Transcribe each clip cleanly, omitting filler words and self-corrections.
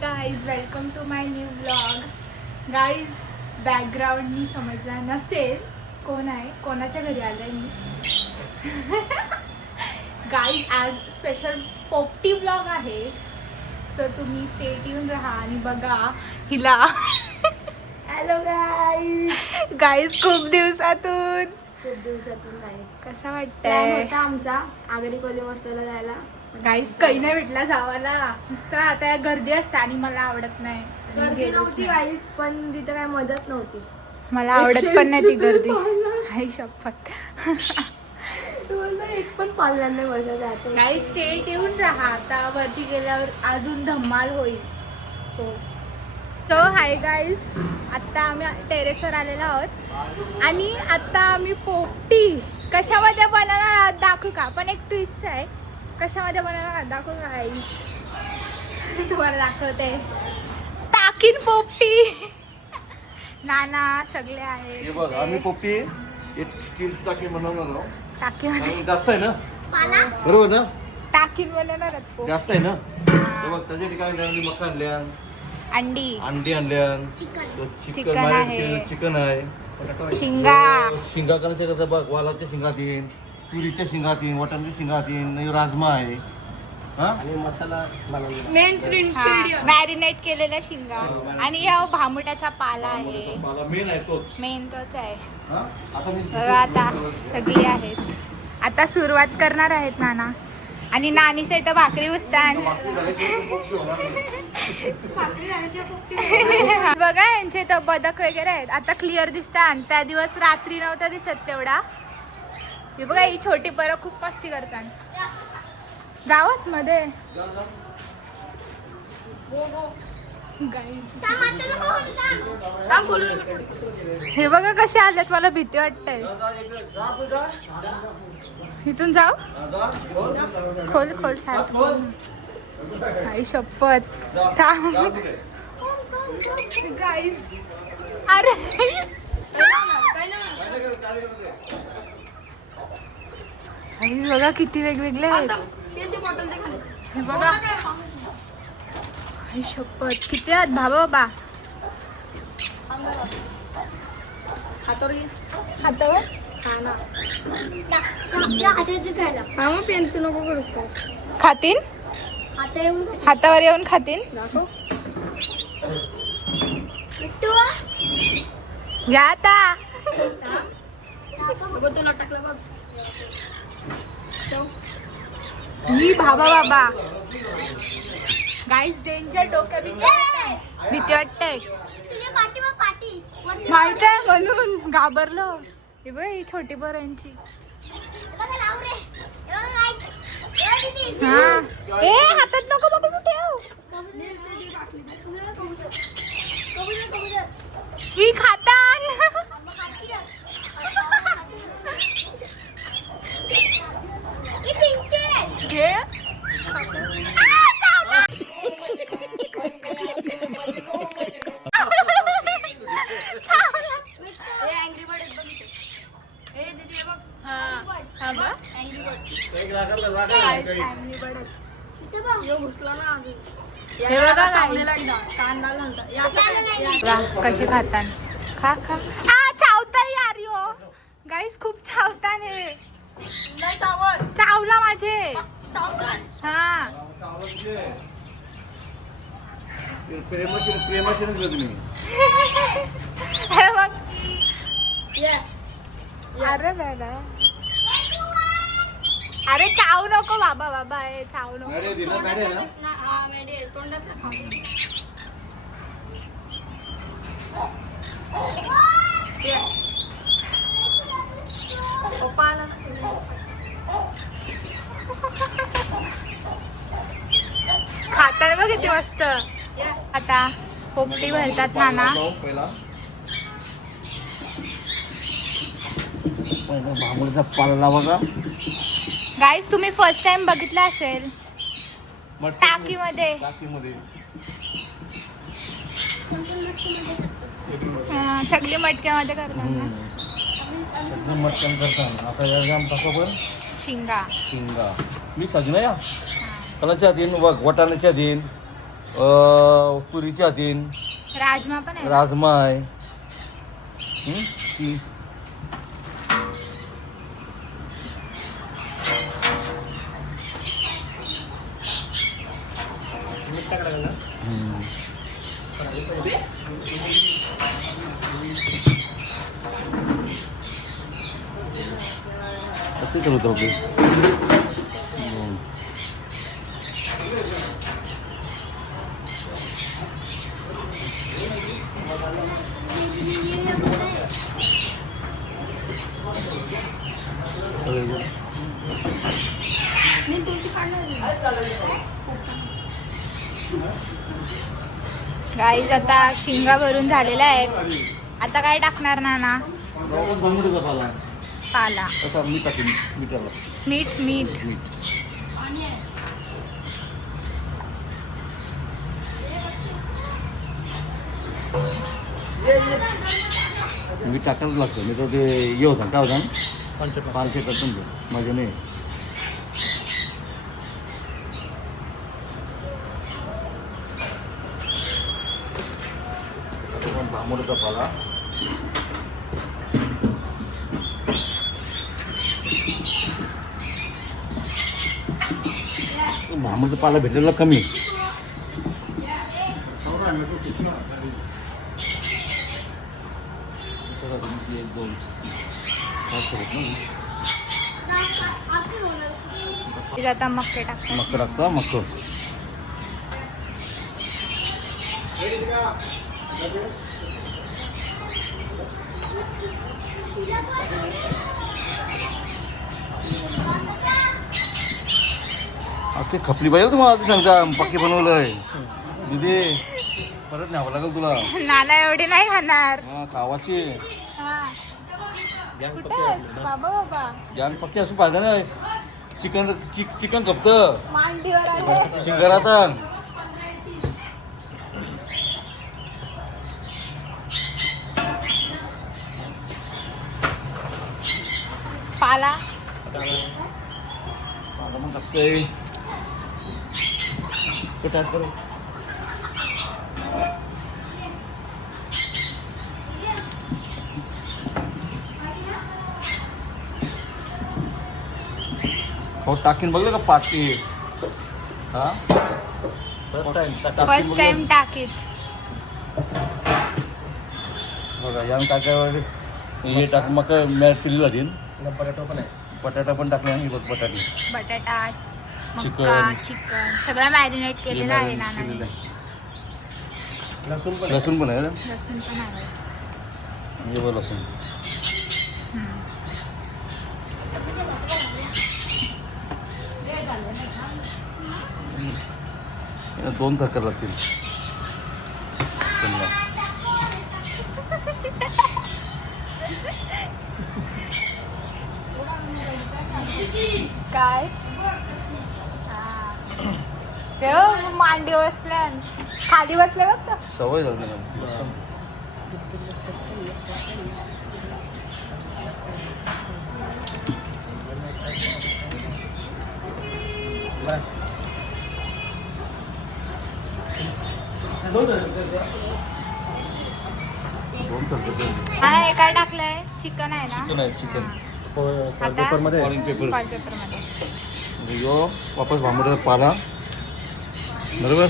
Guys, welcome to my new vlog. Guys, बॅकग्राऊंडनी समजला नसेल कोण आहे, कोणाच्या घरी आलंय मी. गाईज, आज स्पेशल पोपटी व्लॉग आहे. सो तुम्ही स्टे ट्यून राहा आणि बघा हिला. Hello guys. गाईज, खूप दिवसातून गाईज कसा प्लॅन वाटतंय? होता आमचा आगरी कोली मस्तला जायला. गाईज, काही नाही भेटला जावाला. नुसतं आता गर्दी असते आणि मला आवडत नाही. गर्दी नव्हती गाईज, पण तिथं काय मदत नव्हती. मला आवडत पण नाही ती गर्दी. हाय शपथ. एक पण पाळला नाही बसा जाते. काही स्टे ट्यून राहा. आता वरती गेल्यावर अजून धम्माल होईल. सो हाय गाईज, आत्ता आम्ही टेरेसवर आलेलो आहोत आणि आत्ता आम्ही पोपटी कशामध्ये बनवणार आहोत दाखवू का? पण एक ट्विस्ट आहे. कशामध्ये बनवणार आहोत दाखवू का गाईज? तुम्हाला दाखवते. टाकीन पोपटी. नाना सगळे आहेत. हे बघ, आम्ही पोपटी एक स्टीलची टाकी बनवणार आहोत. टाकीमध्ये आणि जास्त आहे ना, बरोबर ना? टाकीन बनवणार आहोत पोपटी. जास्त आहे ना. हे बघ, त्याच्या ठिकाणी आम्ही मका आणल्या, अंडी आणल्या, चिकन चिकन आहे. चिकन आहे, शिंगा शिंगा करायचं कसं बघ, वालाच्या शिंगात येईन, तुरीच्या शिंगात येईन, वाटाण्याच्या शिंगात येईन, राजमा आहे आणि मसाला मेन प्रिंट मॅरिनेट केलेल्या शिंगा आणि या भांबुट्याचा पाला आहे. मेन आहे तोच. मेन तोच आहे. हा? आता मी बघा, आता सगळी आहेत. आता सुरुवात करणार आहेत नाना आणि नानीच्या इथं भाकरी बसतात. बघा, यांच्या इथं बदक वगैरे आहेत. आता क्लिअर दिसतात. त्या दिवस रात्री नव्हता दिसत तेवढा. हे बघा, ही छोटी परं खूप मस्ती करतात. जावत मध्ये गाईज. हे बघा कसे आलेत. मला भीती वाटतंय. इथून जाऊ. खोल खोल सारखं. आई शपथ. गाईज, अरे गाईज बघा किती वेगवेगळे आहेत. हे बघा, आई शपथ किती आहेत बाबा. बाबा हातावर नको करूस का खातीन. हातावर येऊन खातीन. घ्या आता. तुला टाकलं बघ. मी बाबा बाबा. Guys, danger. डोक्या भीती वाटतंय. माहित आहे म्हणून घाबरलो. हे बघ, ही छोटी पोरांची. हा, ए हातात नको पकडू, ठेव. ही खातान. घे. हे बघा कसे खातात. खा खा. चावताय यार यो. गाईस, खूप चावतान. हे चावला माझे. हा, प्रेमाशी तुम्ही. हे बघ. अरे दादा, अरे चावू नको बाबा. बाबा हे चावू नको. खाताना बघ किती मस्त. आता पोपटी भरतात नाना. भांबुलीचा पाला बघा. गाईस, तुम्ही फर्स्ट टाइम बघितला असेल टाकीमध्ये. सगळी मटक्यामध्ये करतात ना. मटकन करतात. आता पण शिंगा मिक्स अजून या कलाच्या दिन वाटाण्याच्या दिन तुरीची हातीन, राजमा पण आहे. राजमा आहे. ते करत होते. गाईज आता शिंगा भरून झालेल्या आहेत. आता काय टाकणार नाना? पाला, मीठ टाकेन. मीठ मीठ मीठ टाकायला लागतं. मी तर ते हे होता काय होता पालचे करतो ना माझ्या नाही. भांबोडीचा पाला भांबोडीचा पाला भेटलेला कमी. एक दोन आता मक्के टाकतात. मक्का टाकता मक्का. ते खपली पाहिजे तुम्हाला आधी सांगता पक्की बनवलंय दिदी. परत न्यावं लागेल तुला. नाना एवढी नाही खाणार. खावाची कुठे आहेस? बाबा बाबा गॅन पक्की असून पाहिजे ना. चिकन खपत मांडीवर आले. शिंगरात पाला मग खपतंय. हो टाकीन बघलं का पाटी. हा फर्स्ट टाइम टाकीत. बघा या टाक्यावर हे टाक मग मॅट केली जातील. बटाटा पण टाकले आणि बघ बटाटे बटाटा चिकन. चिकन सगळं मॅरिनेट केलेलं आहे नानाने. लसूण पण आहे ना. लसूण पण आहे. हे बघ लसूण. दोन थरकर लागतील. काय मांडी बसल्या खाली बसल्या बघ. सवय झाली ना. दोन थरकर काय काय टाकलंय? चिकन आहे ना. चिकन आहे. चिकन पेपरमध्ये फॉलिंग पेपर मध्ये यो वापस भांबड्याचा पाला. बरोबर.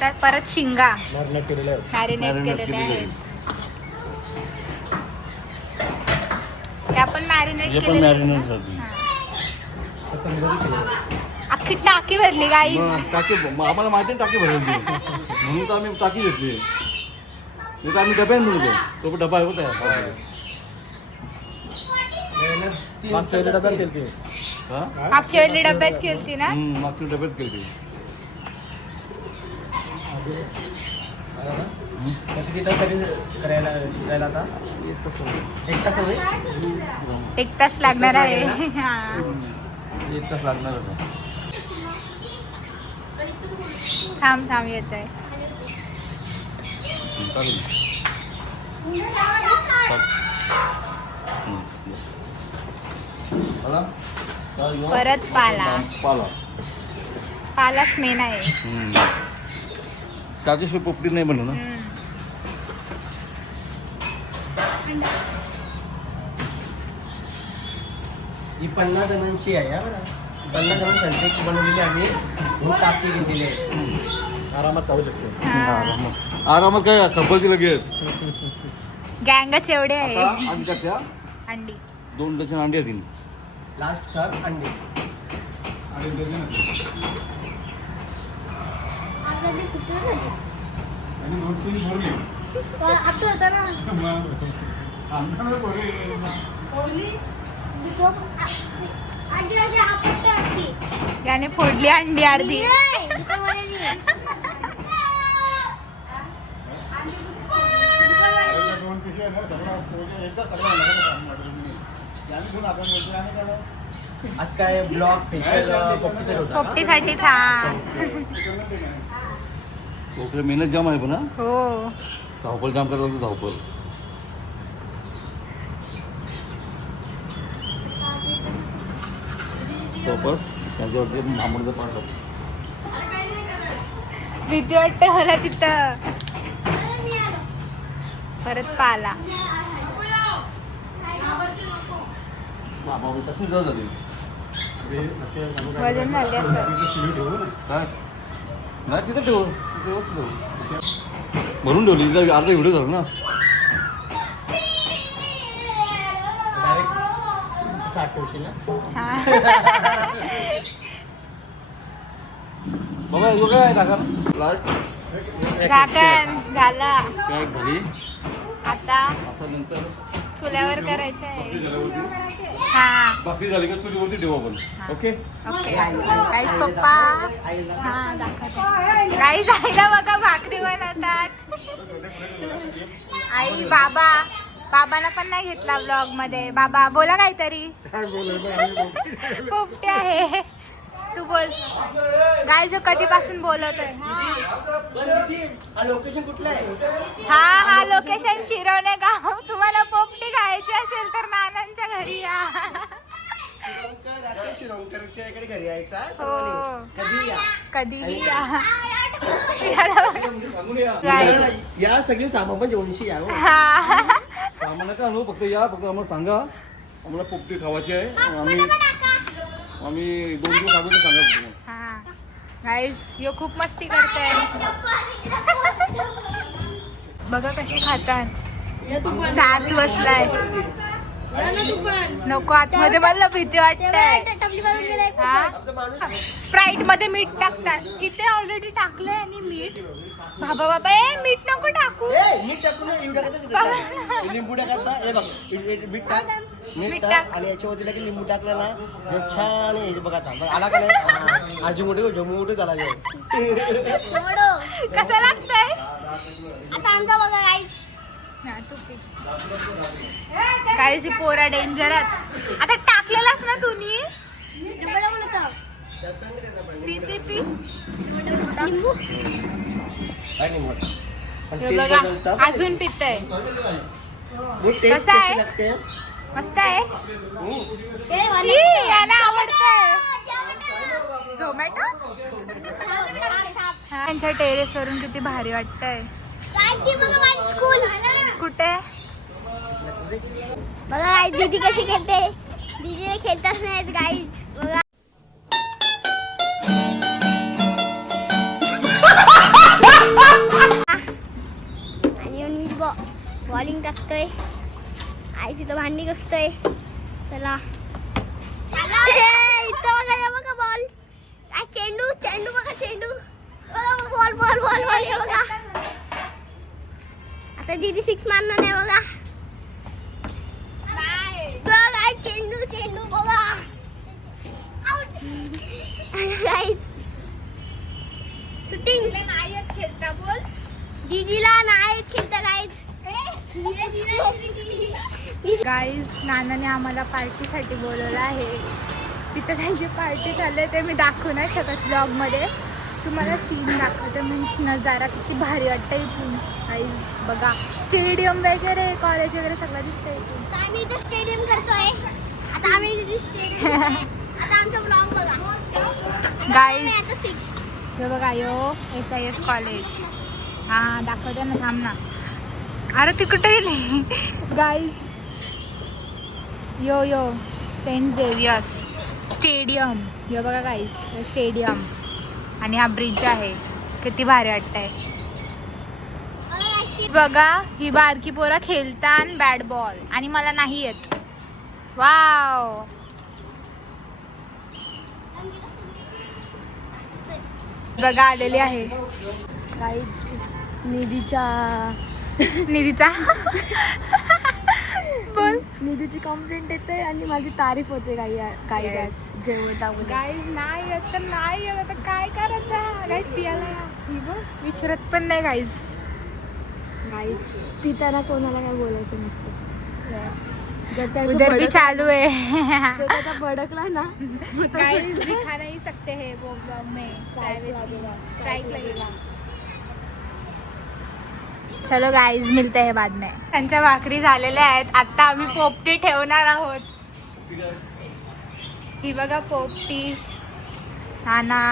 तर परत शिंगा मॅरिनेट केलेले आहेत. मॅरिनेट केलेले आहेत. हे आपण मॅरिनेट हे पण केलेले मॅरिनेट साठी. अख्खी टाकी भरली गाईस. टाकी आम्हाला माहिती टाकी भरली म्हणून तर आम्ही टाकी घेतली. नाही तर आम्ही डब्याने बनवतो. तो डबा होता डब्यात केली. मागच्या वेळी डब्यात केलती ना. मागच्या डब्यात केली. किती तास करायला शिजायला आता? 1 तास हवे. 1 तास लागणार आहे. हा 1 तास लागणारच आहे. थांब येत आहे. परत पाला. पालाच मेन आहे. त्याच्याशिवाय पोपटी नाही बनव ना. ही 50 जणांची आहे हा बघा. 50 जणांसाठी बनवलेली आम्ही टाकी घेतलेली आहे. आरामात खाऊ शकतो. आरामात काय खपती लगेच. गँगच एवढे आहे. आता अंडी टाकल्या. अंडी 2 डझन अंडी येतील. लास्ट तर अंडी. याने फोडली अंडी अर्धी. आज काय ब्लॉग स्पेशल पोपटीसाठी होता. पोपटीसाठी छान. पोपटीला मेहनत जाम आहे पण हा. हो धावपळ जाम करायला लागतं धावपळ. बस त्याच्यावरती भांबडचं पाणी टाकतो. भीती वाटते मला तिथं. परत पाला. कसं जड झाली. वजन झाले असं. काय नाही तिथं ठेव. तिथे व्यवस्थित ठेव. भरून ठेवली तिथं अर्धा व्हिडिओ झाला ना. डायरेक्ट 60 ठेवशील ना. बाबा यो काय टाका लास्ट झाकण झाला. काय झाली. आता आता नंतर चुल्यावर करायचं आहे. हा भाकरी झाली का चुलीवरती ठेवू आपण. Okay okay. गाईस पप्पा हा दाखवते. गाईस आईला बघा भाकरी बनवतात. आई बाबांना पण नाही घेतला व्लॉग मध्ये. बाबा बोला काहीतरी. पोपटी आहे. तू बोल. गाईस कधीपासून बोलतोय. लोकेशन कुठलं आहे. हा लोकेशन शिरवणे गाव. तुम्हाला पोपटी खायची असेल तर नानांच्या घरी या. शिरोंकरच्या इकडे घरी यायचा. हो कधीही या. सांगून या. गाईस या सगळी सामान पण जेवणशी या. हा सामान नका आणू. फक्त या. फक्त आम्हाला सांगा आम्हाला पोपटी खावायची आहे. आम्ही 2 दिवस अगोदर सांगा तुम्हाला. हा गाईस यो खूप मस्ती करतोय. बघा कशी खातात. सात बसलाय. नको आतमध्ये मला भीती वाटतंय. स्प्राईट मध्ये मीठ टाकतात. किती ऑलरेडी टाकलंय आणि मीठ. बाबा मीठ नको टाकू. लिंबू टाकायचा. हे बघ मीठ टाक. मीठ टाक आणि याच्यावरती लगेच लिंबू टाकलं ना छान. हे बघा आता आला का नाही. आजी मोठे जमू झाला. कसं लागतंय. आता आमचा बघा गाईस. काय पोरा डेंजर. आता टाकलेलास ना तुम्ही. लिंबू हे बघा अजून पितय. कसं आहे. मस्त आहे. शी, याला आवडतंय. झोमॅटो. त्यांच्या टेरेस वरून किती भारी वाटतंय. स्कूल कुठे बघा गाईस. दीदी कशी खेळते. दीदी खेळताच नाहीत गाईस. बघा आणि नीट बॉलिंग टाकतोय. आई तिथं भांडी घासतोय. चला इथं बघा. हे बघा बॉल. चेंडू बघा. चेंडू बघा. बॉल हे बघा. आता दीदी 6 मारणार आहे बघा. चेंडू बघा. शूटिंग नाही खेळता बोल. दीदीला नाही खेळता गाईज. गाईज नानाने आम्हाला पार्टीसाठी बोलवलं आहे. तिथं त्यांची पार्टी चालली आहे. ते मी दाखवू नाही शकत ब्लॉगमध्ये. तुम्हाला सीन दाखवते. मीन्स नजारा किती भारी वाटतं इथून. गाईज बघा स्टेडियम वगैरे कॉलेज वगैरे सगळं दिसतंय इथून. आम्ही इथं स्टेडियम करतोय. आता आम्ही स्टेडियम आता आमचा ब्लॉग बघा. गाईस आता 6. हे बघा यो SIS कॉलेज. हा दाखवते ना, थांब ना. अरे ती कुठे गेली? गाईस यो सेंट झेवियर्स स्टेडियम. हे बघा गाईस स्टेडियम आणि हा ब्रिज आहे. किती भारी वाटतंय. बघा ही बारकी पोरा खेळतान बॅट बॉल आणि मला नाही येत. वाव. बघा आलेली आहे निधीचा बोल. निधीची कंप्लेंट येते आणि माझी तारीफ होते काही जास्त जेवता गाईज नाही येत तर नाही येत, आता काय करायचं. गाईज पियाला ही बघ विचारत पण नाही गाईज. गाईच पिताना कोणाला काय बोलायचं नसतं. जर त्याचं उधर भी भडक- चालू है. जर त्याचा भडकला ना मग तो गाइस सुटला. दिखा नहीं सकते हैं वो ब्लॉग में. प्राइवेसी स्ट्राइक लगेगा. चलो गाइस मिलते हैं बाद में. त्यांच्या भाकरी झालेल्या आहेत. आता आम्ही पोपटी ठेवणार आहोत. ही बघा पोपटी. नाना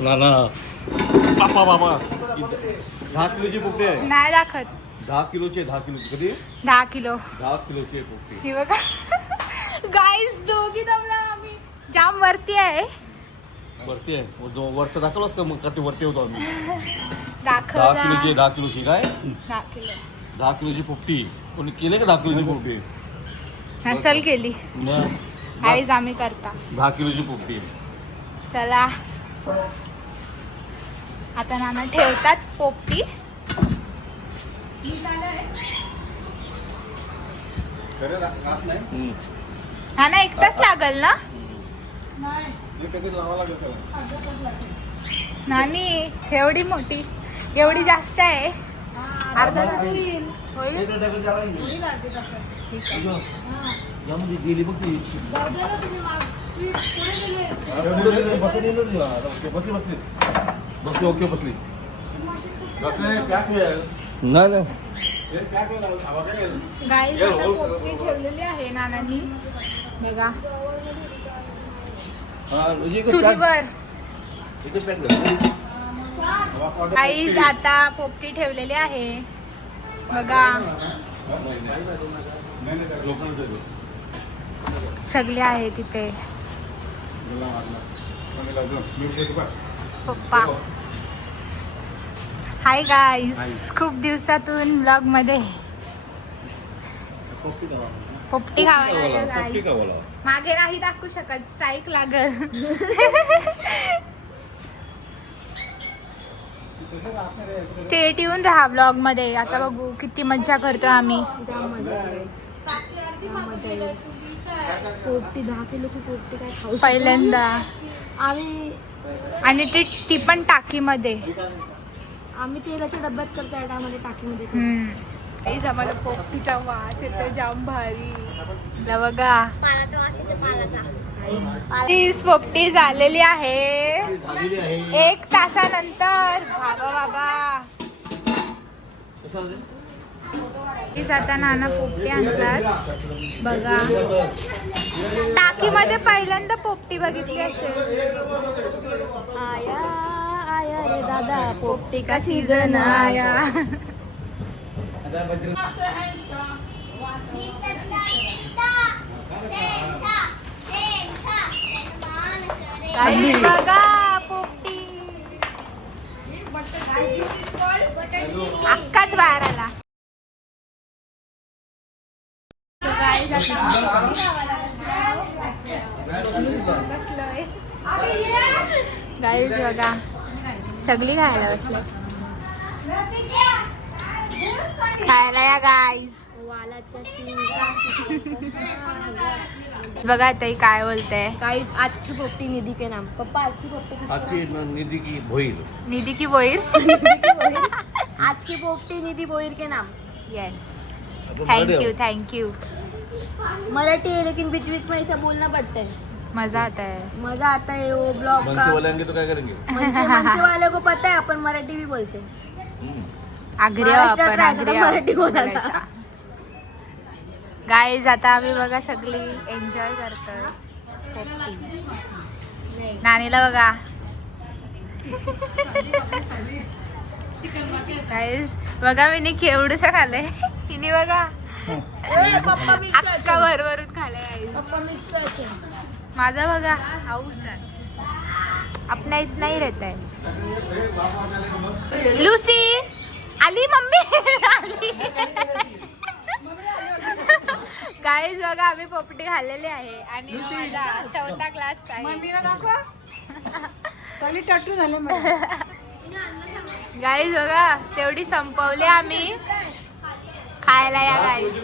नाना बाबा 10 किलोची पोपटी आहे. नाही दाखवत. 10 किलोची कधी 10 किलो. 10 किलोची आहे पोपटी. ही बघा गाईस दोघी दमला आम्ही. जाम वरती आहे. वरती आहे वरचं दाखवलंच का मग कधी वरती होतो आम्ही. 10 दाखव किलोची 10 किलोची काय 10 किलो 10 किलोची पोपटी कोणी केली का 10 किलोची पोपटी नसल केली. मग आईज आम्ही करता. 10 किलोची पोपटी चला आता नाना ठेवतात पोपटी. हा ना 1 तास लागल ना नानी. एवढी मोठी एवढी जास्त आहे. अर्धा तास होईल. गेली बघ ती बसली ओके बसली नाही गाईस आता पोपटी ठेवलेली आहे नानांनी. बघा चुलीवर. गाईस आता पोपटी ठेवलेली आहे. बघा सगळे आहे तिथे. पप्पा हाय गाईस. खूप दिवसातून ब्लॉग मध्ये पोपटी खावायला आलो गाईस. मागे नाही दाखवू शकत स्ट्राईक लागल. स्टेट येऊन राहा ब्लॉग मध्ये. आता बघू किती मज्जा करतो आम्ही. जाम मजा आली. जाम मजा आली. पोपटी 10 किलोची पोपटी काय खाऊ पहिल्यांदा. आम्ही आणि ती पण टाकीमध्ये. तेलाच्या डब्यात करतो या टायमाला टाकीमध्ये. गाईस आम्हाला पोपटीचा वास येतो जाम भारी. ला बघा पालाचा वास येतो पालाचा. तीच पोपटी झालेली आहे 1 तासानंतर. बाबा बाबा तीच आता नाना पोपटी आणतात. बघा टाकीमध्ये पहिल्यांदा पोपटी बघितली असेल. आया आया रे दादा पोपटी का सीजन आया. गाईस बघा पोपटी अक्काच बाहेर आला. गाईस बघा सगळी खायला बसले. खायला या गाईस. वालाच्या बघा ताई काय बोलते. गाइस आज की पोपटी निधि के नाम. पप्पा आज की पोपटी किसके आजची निधी की भोईर निधी की बोईर. नाम? आज की पोपटी निधि बोईर के नाम. Yes thank you. मराठी है लेकिन बीच बीच में ऐसा बोलना पड़ता है. मजा आता है. मजा आता है वो ब्लॉग मनसे का. वालेंगे तो काय करेंगे मनसे वाले को पता है अपन मराठी भी बोलते हैं. आग्र्या महाराष्ट्रात आपण राहायचं तर आग्र्या मराठी बोलायचं. गाईज आता आम्ही बघा सगळी एन्जॉय करतोय. नानीला बघा गाईस, बघा मी केवढंसं खाल्लंय तिने बघा अक्का भरभरून खाल्लंय गाईस. माझा बघा हाऊसच अपना इतना ही रहता है. लूसी आली मम्मी आली. गाईज बघा आम्ही पोपटी खाल्लेली आहे आणि माझा 4था क्लास आहे. गाईज बघा तेवढी संपवली आम्ही खायला. या गाईज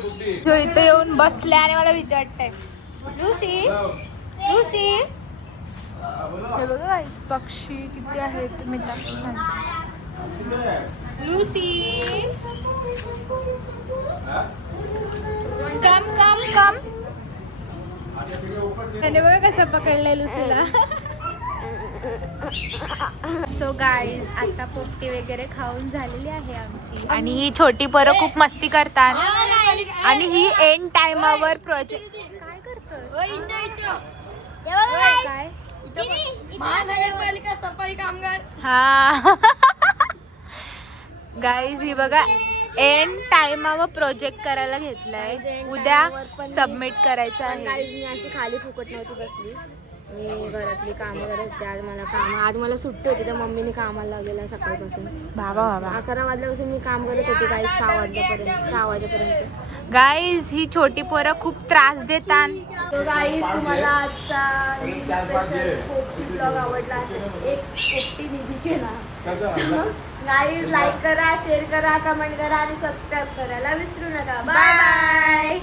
तो इथे येऊन बसले आणि मला भीती वाटतंय. लूसी लूसी हे बघा गाईज पक्षी किती आहेत मित्रांचे. लूसी कम कम कम. त्याने बघा कसं पकडलंय लूसीला. सो गाईज आता पोपटी वगैरे खाऊन झालेली आहे आमची आणि ही छोटी पोरं खूप मस्ती करतात आणि ही एंड टाइमावर प्रोजेक्ट काय करतोस काय महानगरपालिका सफाई कामगार. हा गाईज ही बघा एंड टाइमावर प्रोजेक्ट करायला घेतलाय. उद्या सबमिट करायचं आहे. मी अशी खाली फुकट नव्हती बसली. मी घरातली कामं करत होते. आज मला सुट्टी होती तर मम्मीने कामाला लावलेलं सकाळपासून. बाबा बाबा 11 वाजल्यापासून मी काम करत होते काही 6 वाजेपर्यंत. गाईज ही छोटी पोरं खूप त्रास देतात. तो गाईज तुम्हाला आजचा स्पेशल पोपटी ब्लॉग आवडला असेल. एक पोपटी निधी केला. गाईज लाईक करा, शेअर करा, कमेंट करा आणि सबस्क्राईब करायला विसरू नका. Bye bye.